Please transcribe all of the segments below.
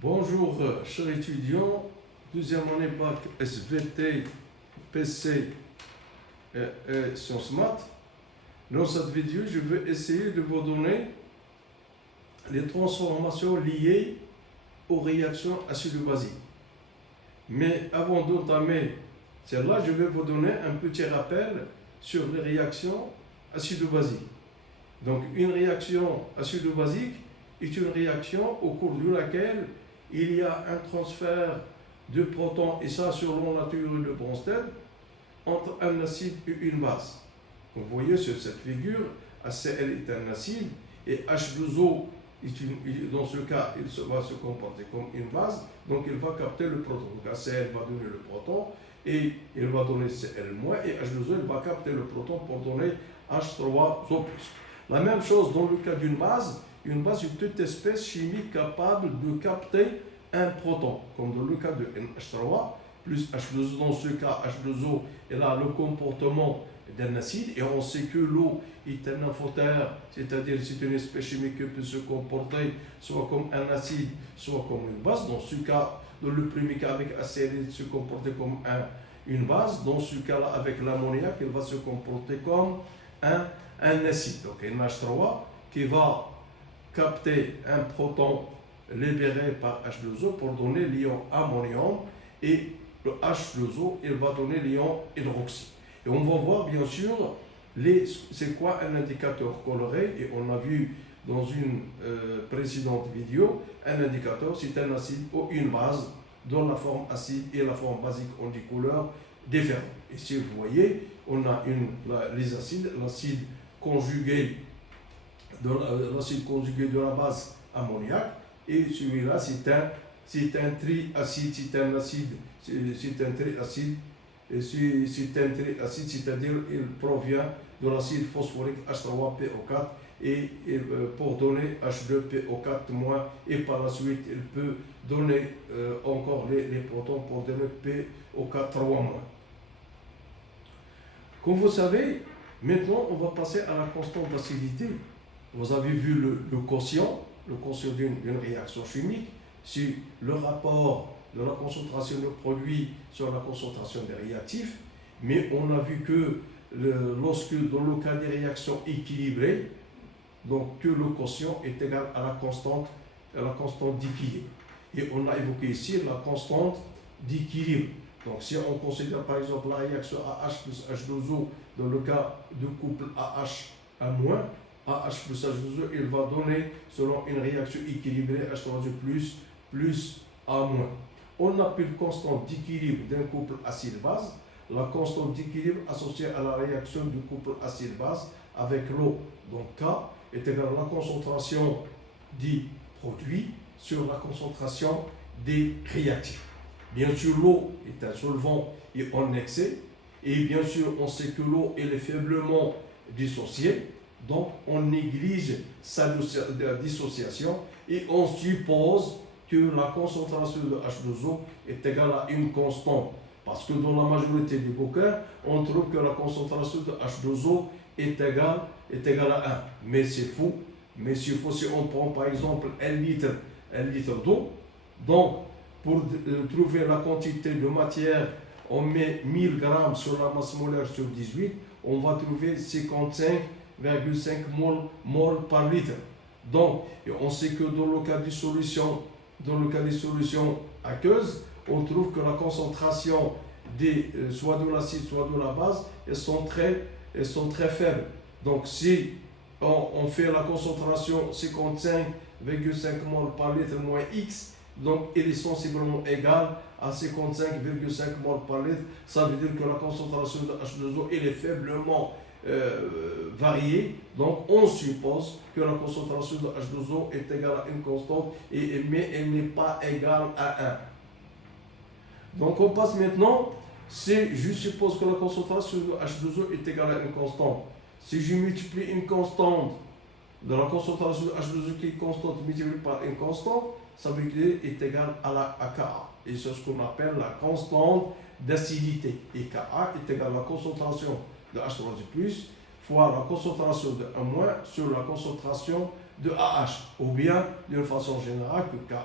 Bonjour, chers étudiants, deuxième année bac SVT, PC et Sciences Maths. Dans cette vidéo, je vais essayer de vous donner les transformations liées aux réactions acido-basiques. Mais avant d'entamer celle-là, je vais vous donner un petit rappel sur les réactions acido-basiques. Donc, une réaction acido-basique est une réaction au cours de laquelle il y a un transfert de protons, et ça selon la théorie de Bronsted, entre un acide et une base. Donc, vous voyez sur cette figure, HCl est un acide et H2O, dans ce cas, va se comporter comme une base, donc il va capter le proton. Donc HCl va donner le proton et il va donner Cl- et H2O il va capter le proton pour donner H3O+. La même chose dans le cas d'une base. Une base est toute espèce chimique capable de capter un proton, comme dans le cas de NH3 plus H2O. Dans ce cas, H2O elle a le comportement d'un acide et on sait que l'eau est un amphotère, c'est-à-dire c'est une espèce chimique qui peut se comporter soit comme un acide, soit comme une base. Dans ce cas, dans le premier cas avec HCl, il se comporter comme une base. Dans ce cas-là, avec l'ammoniac, il va se comporter comme un acide. Donc NH3 qui va capter un proton libéré par H2O pour donner l'ion ammonium et le H2O il va donner l'ion hydroxyde. Et on va voir bien sûr c'est quoi un indicateur coloré, et on a vu dans une précédente vidéo, un indicateur c'est un acide ou une base dont la forme acide et la forme basique ont des couleurs différentes. Et si vous voyez, on a les acides, l'acide conjugué de la base ammoniac, et celui-là c'est un triacide, c'est un acide, c'est un triacide, et c'est un triacide, c'est-à-dire il provient de l'acide phosphorique H3PO4 et pour donner H2PO4-, et par la suite il peut donner encore les protons pour donner PO4-3-. Comme vous savez, maintenant on va passer à la constante d'acidité. Vous avez vu le quotient d'une réaction chimique, c'est le rapport de la concentration de produits sur la concentration des réactifs, mais on a vu que lorsque dans le cas des réactions équilibrées, donc que le quotient est égal à la constante d'équilibre. Et on a évoqué ici la constante d'équilibre. Donc si on considère par exemple la réaction AH plus H2O dans le cas de couple AH à moins, AH plus H2O, il va donner, selon une réaction équilibrée, H3O plus A-. On appelle constante d'équilibre d'un couple acide-base la constante d'équilibre associée à la réaction du couple acide-base avec l'eau. Donc K est égal à la concentration des produits sur la concentration des réactifs. Bien sûr, l'eau est un solvant et en excès, et bien sûr, on sait que l'eau est faiblement dissociée. Donc, on néglige sa dissociation et on suppose que la concentration de H2O est égale à une constante. Parce que dans la majorité des bouquins, on trouve que la concentration de H2O est égale à 1. Mais c'est faux. Mais c'est faux si on prend par exemple 1 litre d'eau. Donc, pour trouver la quantité de matière, on met 1000 grammes sur la masse molaire sur 18. On va trouver 55,5 mol par litre. Donc, on sait que dans le cas des solutions aqueuses, on trouve que la concentration soit de l'acide, soit de la base, elles sont très faibles. Donc, si on fait la concentration 55,5 mol par litre moins X, donc il est sensiblement égal à 55,5 mol par litre. Ça veut dire que la concentration de H2O est faiblement variée. Donc on suppose que la concentration de H2O est égale à une constante, mais elle n'est pas égale à 1. Donc on passe maintenant, si je suppose que la concentration de H2O est égale à une constante, si je multiplie une constante de la concentration de H2O qui est constante multipliée par une constante, ça veut dire est égal à Ka. Et c'est ce qu'on appelle la constante d'acidité. Et Ka est égal à la concentration de H3O+, fois la concentration de 1- sur la concentration de AH. Ou bien, d'une façon générale, que Ka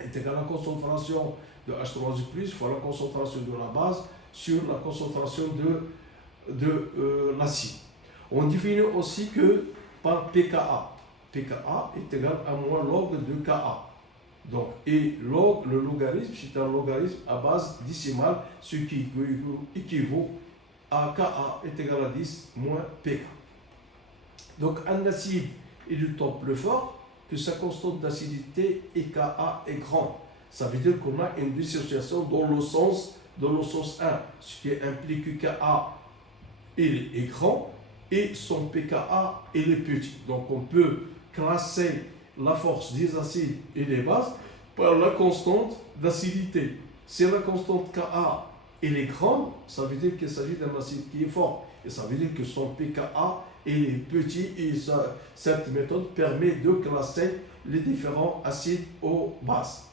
est égal à la concentration de H3O+ fois la concentration de la base sur la concentration de l'acide. On définit aussi que par pKa. pKa est égal à moins log de Ka. Donc, et log, le logarithme, c'est un logarithme à base décimale, ce qui équivaut à Ka est égal à 10 moins pK. Donc, un acide est d'autant plus fort que sa constante d'acidité et Ka est grande. Ça veut dire qu'on a une dissociation dans le sens 1, ce qui implique que Ka est grand et son pKa est petit. Donc, on peut classer la force des acides et des bases par la constante d'acidité. Si la constante Ka est grande, ça veut dire qu'il s'agit d'un acide qui est fort. Et ça veut dire que son pKa est petit et cette méthode permet de classer les différents acides aux bases.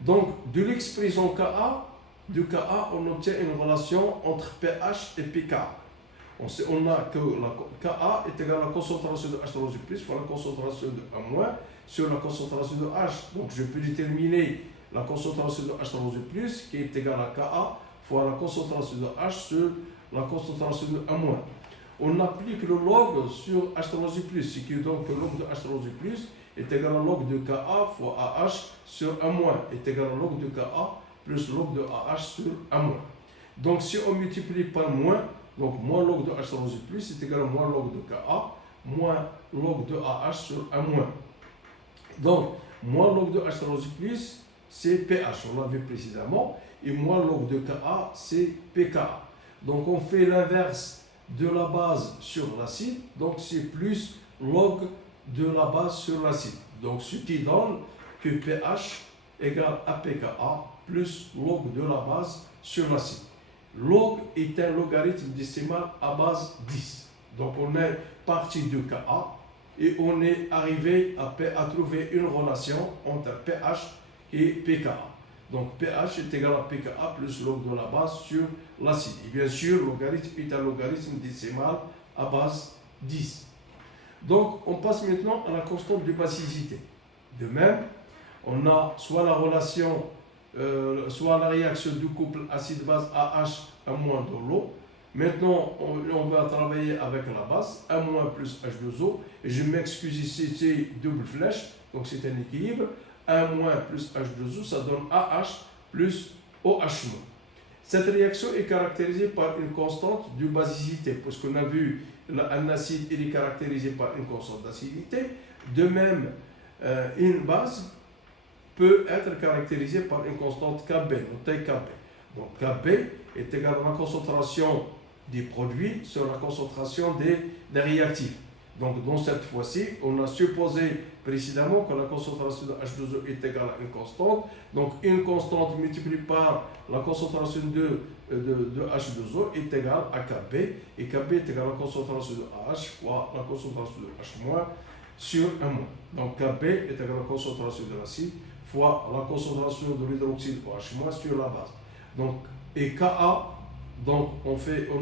Donc, de l'expression Ka, on obtient une relation entre pH et pKa. On a que la Ka est égal à la concentration de H3O+ fois la concentration de A- sur la concentration de H. Donc je peux déterminer la concentration de H3O+ qui est égale à Ka fois la concentration de H sur la concentration de A-. On applique le log sur H3O+, ce qui est donc le log de H3O+ est égal à log de Ka fois AH sur A- est égal à log de Ka plus log de AH sur A-. Donc si on multiplie par moins, donc moins log de H3O+ est égal à moins log de Ka moins log de AH sur A-. Donc, moins log de H3O+, c'est pH, on l'a vu précédemment, et moins log de Ka, c'est pKa. Donc, on fait l'inverse de la base sur l'acide, donc c'est plus log de la base sur l'acide. Donc, ce qui donne que pH égale à pKa plus log de la base sur l'acide. Log est un logarithme décimal à base 10. Donc, on est parti de Ka et on est arrivé à trouver une relation entre pH et pKa. Donc pH est égal à pKa plus log de la base sur l'acide. Et bien sûr, le logarithme est un logarithme décimal à base 10. Donc on passe maintenant à la constante de basicité. De même, on a soit la relation, soit la réaction du couple acide-base AH à moins de l'eau. Maintenant, on va travailler avec la base, A- plus H2O. Et je m'excuse ici, c'est double flèche, donc c'est un équilibre. A- plus H2O, ça donne AH plus OH-. Cette réaction est caractérisée par une constante de basicité, parce qu'on a vu un acide, il est caractérisé par une constante d'acidité. De même, une base peut être caractérisée par une constante Kb, notée Kb. Donc Kb est égal à la concentration des produits sur la concentration des réactifs. Donc dans cette fois-ci, on a supposé précédemment que la concentration de H2O est égale à une constante. Donc une constante multipliée par la concentration de H2O est égale à Kb. Et Kb est égal à la concentration de AH fois la concentration de H- sur 1-. Donc Kb est égal à la concentration de l'acide fois la concentration de l'hydroxyde OH- sur la base. Donc, et Ka, donc on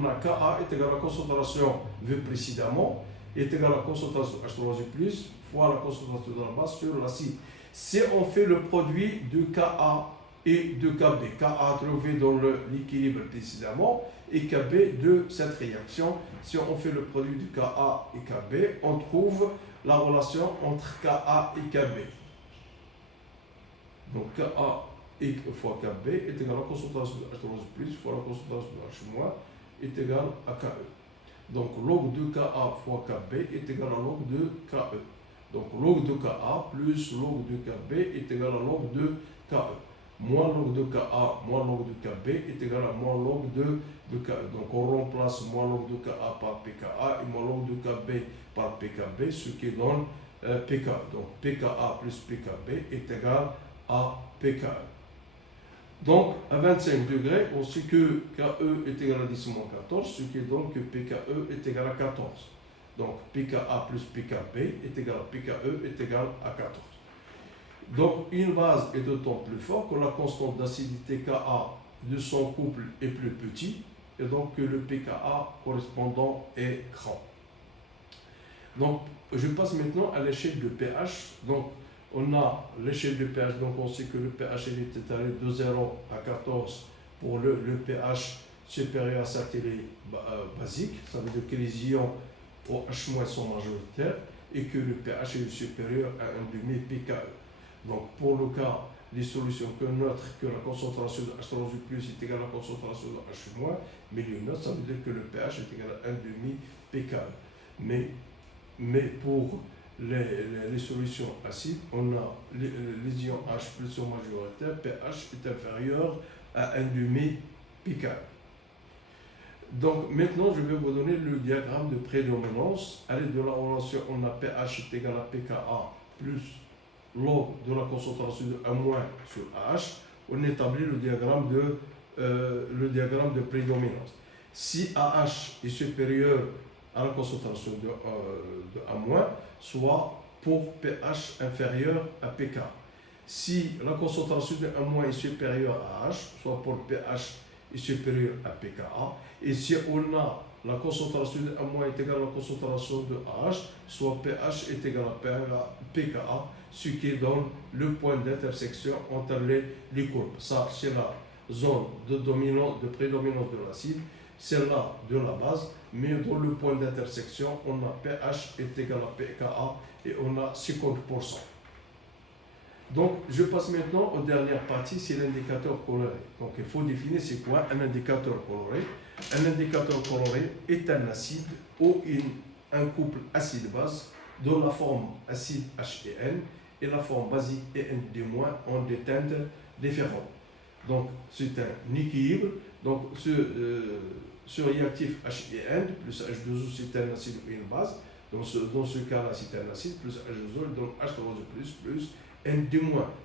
a Ka est égal à la concentration vue précédemment, est égal à la concentration H3O+ fois la concentration de la base sur l'acide. Si on fait le produit de Ka et de Kb, Ka trouvé dans l'équilibre précédemment et Kb de cette réaction, si on fait le produit de Ka et Kb, on trouve la relation entre Ka et Kb. Donc Ka fois Kb est égal à la concentration de H3O+ fois la concentration de H- est égal à Ke. Donc log de Ka fois Kb est égal à log de Ke. Donc log de Ka plus log de Kb est égal à log de Ke. Moins log de Ka moins log de Kb est égal à moins log de Ke. Donc on remplace moins log de Ka par pKa et moins log de Kb par pKb, ce qui donne pK. Donc pKa plus pKb est égal à pKe. Donc, à 25 degrés, on sait que Ke est égal à 10-14, ce qui est donc que pKe est égal à 14. Donc, pKa plus pKb est égal à pKe est égal à 14. Donc, une base est d'autant plus forte que la constante d'acidité Ka de son couple est plus petit, et donc que le pKa correspondant est grand. Donc, je passe maintenant à l'échelle de pH. Donc, On a l'échelle du pH, donc on sait que le pH il est étalé de 0 à 14 pour le pH supérieur à satellé basique. Ça veut dire que les ions au H- sont majoritaires et que le pH est supérieur à 1,5 pKe. Donc pour le cas des solutions que neutres, que la concentration de H3O plus est égale à la concentration de H-, milieu neutre, ça veut dire que le pH est égal à 1,5 pKe. Mais pour les solutions acides, on a les ions H+ sont majoritaires, pH est inférieur à 1,5 pKe. Donc maintenant, je vais vous donner le diagramme de prédominance. À l'aide de la relation, on a pH est égal à pKa plus log de la concentration de A- sur AH. On établit le diagramme de prédominance. Si AH est supérieur à la concentration de A-, soit pour pH inférieur à pK. Si la concentration de A- est supérieure à H, soit pour pH est supérieur à pKa. Et si on a la concentration de A- est égale à la concentration de AH, soit pH est égal à pKa, ce qui donne le point d'intersection entre les courbes. Ça, c'est la zone de prédominance de l'acide, celle-là de la base, mais dans le point d'intersection, on a pH est égal à pKa et on a 50%. Donc, je passe maintenant aux dernières parties, c'est l'indicateur coloré. Donc, il faut définir c'est quoi un indicateur coloré. Un indicateur coloré est un acide ou un couple acide-base dont la forme acide H et N et la forme basique EN- ont des teintes différentes. Donc, c'est un équilibre. Donc, ce réactif H et N plus H2O, c'est un acide ou une base. Donc, dans ce cas-là, c'est un acide plus H2O, donc H3O plus N-.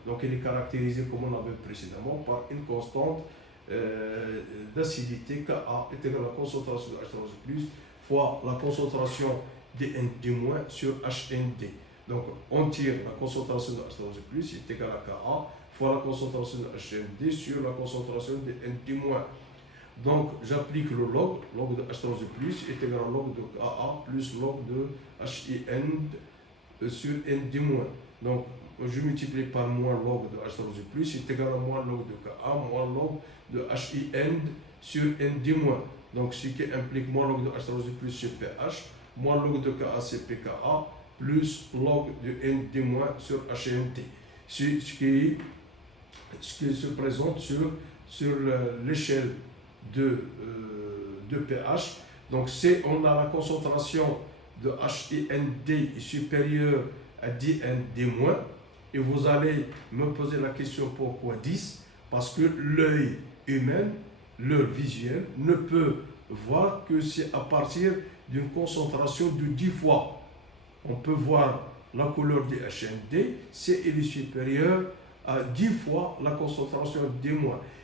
Donc, il est caractérisé, comme on l'avait précédemment, par une constante d'acidité Ka est égale à la concentration de H3O fois la concentration de N- sur HND. Donc, on tire la concentration de H3O est égale à Ka fois la concentration de HND sur la concentration de N-. Donc, j'applique le log de H3O est égal à log de Ka plus log de HIN sur N-. Donc, je multiplie par moins log de H3O est égal à moins log de Ka moins log de HIN sur N-. Donc, ce qui implique moins log de H3O sur pH, moins log de Ka c'est pKa, plus log de N- sur HNT. Ce qui se présente sur l'échelle de pH. Donc, on a la concentration de HIND supérieure à 10N-, et vous allez me poser la question pourquoi 10? Parce que l'œil humain, l'œil visuel, ne peut voir que c'est à partir d'une concentration de 10 fois. On peut voir la couleur du HND, c'est il est supérieur à 10 fois la concentration D-.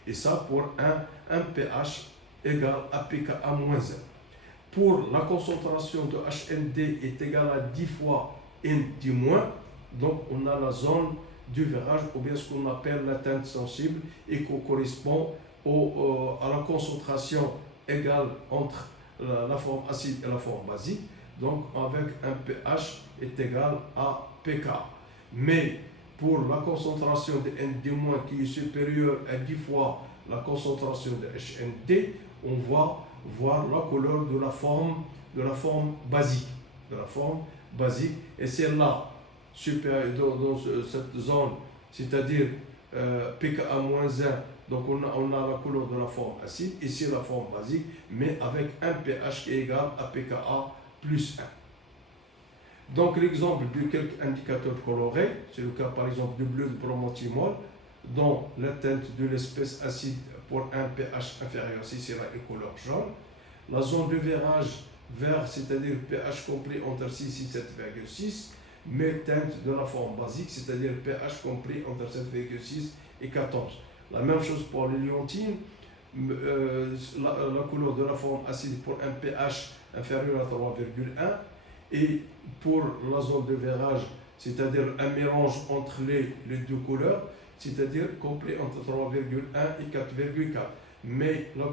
Et ça pour un pH égal à pKa-1. Pour la concentration de HND est égale à 10 fois N-, donc on a la zone du virage, ou bien ce qu'on appelle la teinte sensible, et qui correspond à la concentration égale entre la forme acide et la forme basique, donc avec un pH est égal à pK. Mais pour la concentration de N-, qui est supérieure à 10 fois la concentration de HND, on va voir la couleur de la forme basique. Et c'est là, dans cette zone, c'est-à-dire pKa-1, donc on a la couleur de la forme acide, ici la forme basique, mais avec un pH qui est égal à pKa plus 1. Donc l'exemple de quelques indicateurs colorés, c'est le cas par exemple du bleu de bromothymol, dont la teinte de l'espèce acide pour un pH inférieur, si c'est la couleur jaune. La zone de virage vert, c'est-à-dire pH compris entre 6 et 7,6, mais teinte de la forme basique, c'est-à-dire pH compris entre 7,6 et 14. La même chose pour les liontines, la couleur de la forme acide pour un pH inférieur à 3,1, et pour la zone de virage, c'est-à-dire un mélange entre les deux couleurs, c'est-à-dire compris entre 3,1 et 4,4. Mais la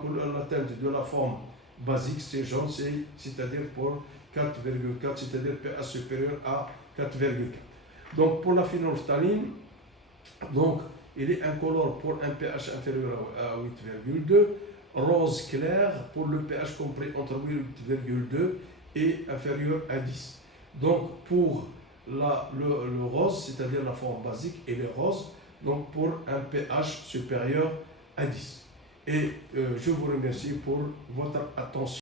teinte de la forme basique, c'est jaune, c'est-à-dire pour 4,4, c'est-à-dire pH supérieur à 4,4. Donc pour la phénolphtaline, donc il est incolore pour un pH inférieur à 8,2, rose clair pour le pH compris entre 8,2 et inférieur à 10. Donc pour le rose, c'est-à-dire la forme basique, et le rose, donc pour un pH supérieur à 10. Et je vous remercie pour votre attention.